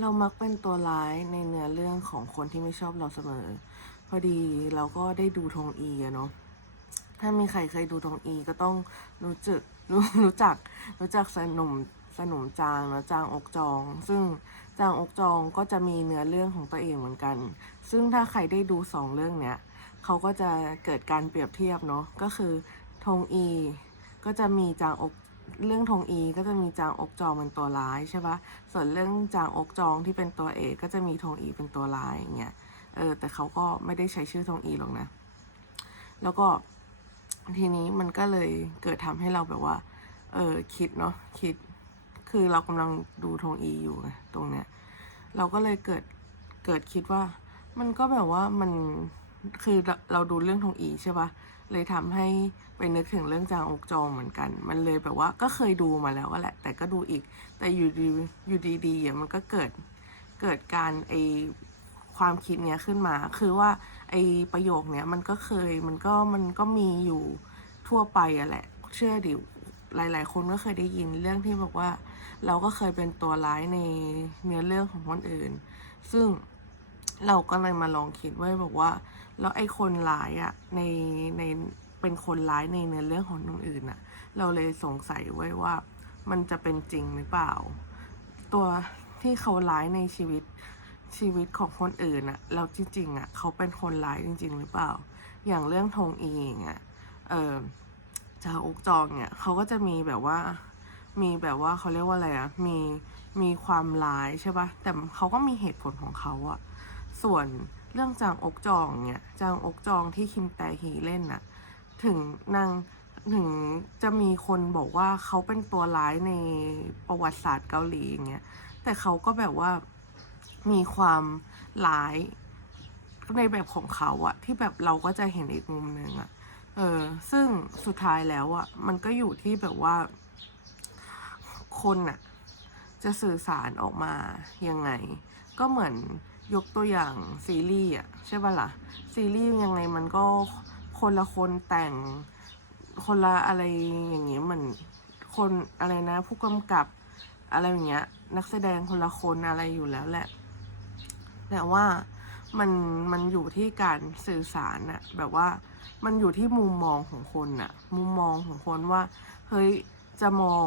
เรามักเป็นตัวร้ายในเนื้อเรื่องของคนที่ไม่ชอบเราเสมอ พอดีเราก็ได้ดูทงอีอะเนาะถ้ามีใครเคยดูทงอีก็ต้องรู้จักรู้รู้จัก รู้จักสนุมสนุมจางแล้วจางอกจอง ซึ่งจางอกจองก็จะมีเนื้อเรื่องของตัวเองเหมือนกัน ซึ่งถ้าใครได้ดูสองเรื่องเนี้ยเขาก็จะเกิดการเปรียบเทียบเนาะก็คือทงอีก็จะมีจางอก เรื่องทงอีก็จะมีจางอกจองเป็นตัวร้ายใช่ปะส่วนเรื่องจางอกจองที่เป็นตัวเอกก็จะมีทงอีเป็นตัวร้ายอย่างเงี้ย เออ แต่เขาก็ไม่ได้ใช้ชื่อทงอีหรอกนะ แล้วก็ทีนี้มันก็เลยเกิดทำให้เราแบบว่า เออคิดเนาะคิด คือเรากำลังดูทงอีอยู่ไงตรงเนี้ย เราก็เลยเกิดเกิดคิดว่า มันก็แบบว่ามันคือเราเราดูเรื่องทงอีใช่ปะ เลยทำให้ไปนึกถึงเรื่องจางอกจองเหมือนกัน มันเลยแบบว่าก็เคยดูมาแล้วก็แหละ แต่ก็ดูอีก แต่อยู่ดีอยู่ดีๆมันก็เกิดเกิดการไอความคิดเนี้ยขึ้นมา คือว่าไอประโยคเนี้ยมันก็เคยมันก็มันก็มีอยู่ทั่วไปอะแหละ เชื่อดิหลาย ๆ คนก็เคยได้ยินเรื่องที่บอกว่า เราก็เคยเป็นตัวร้ายในเนื้อเรื่องของคนอื่น ซึ่ง เราก็เลยมาลองคิดไว้บอกว่า แล้วไอ้คนร้ายอะในในเป็นคนร้ายในเนื้อเรื่องของคนอื่นอะเราเลยสงสัยไว้ว่า มันจะเป็นจริงหรือเปล่า ตัวที่เขาร้ายในชีวิตชีวิตของคนอื่นอะเราจริงๆอะเขาเป็นคนร้ายจริง ๆ หรือเปล่า อย่างเรื่องธงอีอย่างอะเออจาอุกจองเนี่ยเขาก็จะมีแบบว่ามีแบบว่าเขาเรียกว่าอะไรอะมีมีความร้ายใช่ปะแต่เขาก็มีเหตุผลของเขาอะ ส่วนเรื่องจางอกจองเนี่ยจางอกจองที่คิมแตฮีเล่นน่ะถึงนางถึงจะมีคนบอกว่าเขาเป็นตัวร้ายในประวัติศาสตร์เกาหลีอย่างเงี้ยแต่เขาก็แบบว่ามีความร้ายในแบบของเขาอะที่แบบเราก็จะเห็นอีกมุมหนึ่งอะเออซึ่งสุดท้ายแล้วอะมันก็อยู่ที่แบบว่า คนน่ะจะสื่อสารออกมายังไง ก็เหมือน ยกตัวอย่างซีรีส์อะใช่ป่ะล่ะ ซีรีส์ยังไงมันก็คนละคนแต่งคนละอะไรอย่างเงี้ยเหมือนคนอะไรนะ ผู้กำกับอะไรอย่างเงี้ย นักแสดงคนละคนอะไรอยู่แล้วแหละ แต่ว่ามันมันอยู่ที่การสื่อสารน่ะแบบว่ามันอยู่ที่มุมมองของคนน่ะมุมมองของคนว่า เฮ้ยจะมอง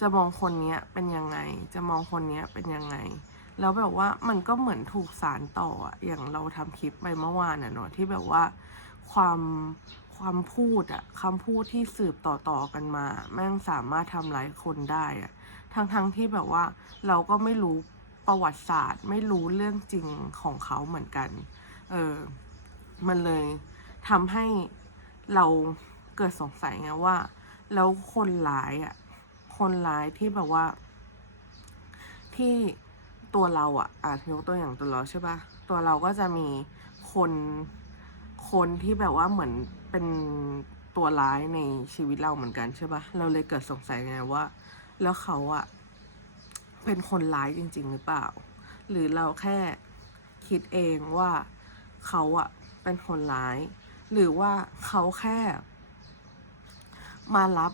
จะมองคนเนี้ยเป็นยังไง จะมองคนเนี้ยเป็นยังไง แล้วแบบว่ามันก็เหมือนถูกสารต่ออะอย่างเราทำคลิปไปเมื่อวานน่ะเนาะที่แบบว่าความความพูดอะคำพูดที่สืบต่อๆกันมา แม่งสามารถทำร้ายคนได้อะทั้งๆที่แบบว่าเราก็ไม่รู้ประวัติศาสตร์ ไม่รู้เรื่องจริงของเขาเหมือนกัน เออ มันเลยทำให้เราเกิดสงสัยไงว่า แล้วคนร้ายอะคนร้ายที่แบบว่า ที่ ตัวเราอะอะยกตัวอย่างตัวเราใช่ปะตัวเราก็จะมีคนคนที่แบบว่าเหมือนเป็นตัวร้ายในชีวิตเราเหมือนกันใช่ปะเราเลยเกิดสงสัยไงว่า แล้วเขาอะเป็นคนร้ายจริง ๆ หรือเปล่า หรือเราแค่คิดเองว่าเขาอะเป็นคนร้าย หรือว่าเขาแค่ มารับ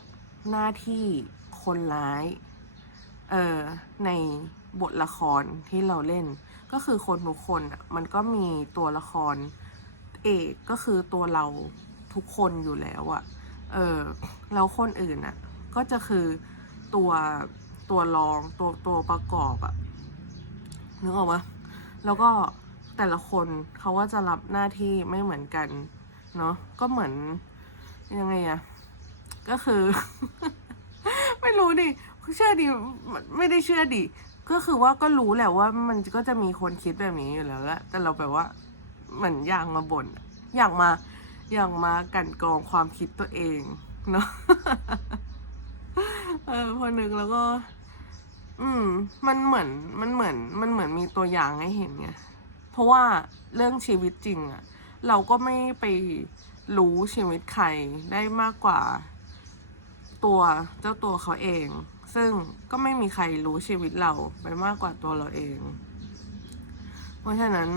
หน้าที่คนร้าย เออใน บทละครที่เราเล่น ก็คือคนทุกคนอะมันก็มีตัวละครเอกก็คือตัวเราทุกคนอยู่แล้วอะเออแล้วคนอื่นอะก็จะคือตัวตัวรองตัวตัวประกอบอะนึกออกปะแล้วก็แต่ละคนเขาก็จะรับหน้าที่ไม่เหมือนกันเนาะก็เหมือนยังไงอะก็คือ ไม่รู้ดิเชื่อดิไม่ได้เชื่อดิ ก็คือว่าก็รู้แหละว่ามันก็จะมีคนคิดแบบนี้อยู่แล้วแหละแต่เราแบบว่าเหมือนอยากมาบ่นอยากมาอยากมากันกรองความคิดตัวเองเนาะเออพอนึกแล้วก็ อืม มันเหมือนมันเหมือน มันเหมือนมีตัวอย่างให้เห็นไงเพราะว่าเรื่องชีวิตจริงอะเราก็ไม่ไปรู้ชีวิตใครได้มากกว่า ตัวเจ้าตัวเขาเอง ซึ่งก็ไม่มีใครรู้ชีวิตเราไปมากกว่าตัวเราเอง เพราะฉะนั้น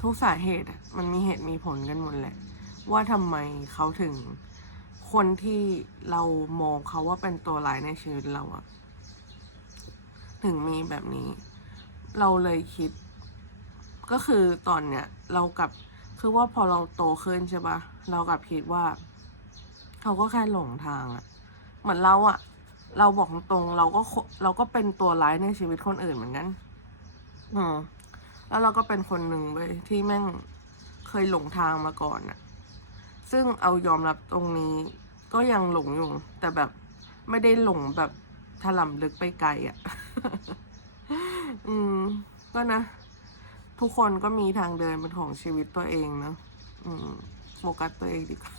ทุกสาเหตุมันมีเหตุมีผลกันหมดแหละ ว่าทำไมเขาถึงคนที่เรามองเขาว่าเป็นตัวร้ายในชีวิตเราอะถึงมีแบบนี้ เราเลยคิด ก็คือตอนเนี้ยเรากับคือว่าพอเราโตขึ้นใช่ปะเรากับคิดว่า เขาก็แค่หลงทางอะเหมือนเราอะ เราบอกตรงๆเราก็โคเราก็เป็นตัวร้ายในชีวิตคนอื่นเหมือนกันอืมแล้วเราก็เป็นคนหนึ่งไปที่แม่งเคยหลงทางมาก่อนอะซึ่งเอายอมรับตรงนี้ก็ยังหลงอยู่ แต่แบบไม่ได้หลงแบบถล่ำลึกไปไกลอะอืม ก็นะ ทุกคนก็มีทางเดินเป็นของชีวิตตัวเองเนอะอืม โฟกัสตัวเองดีกว่า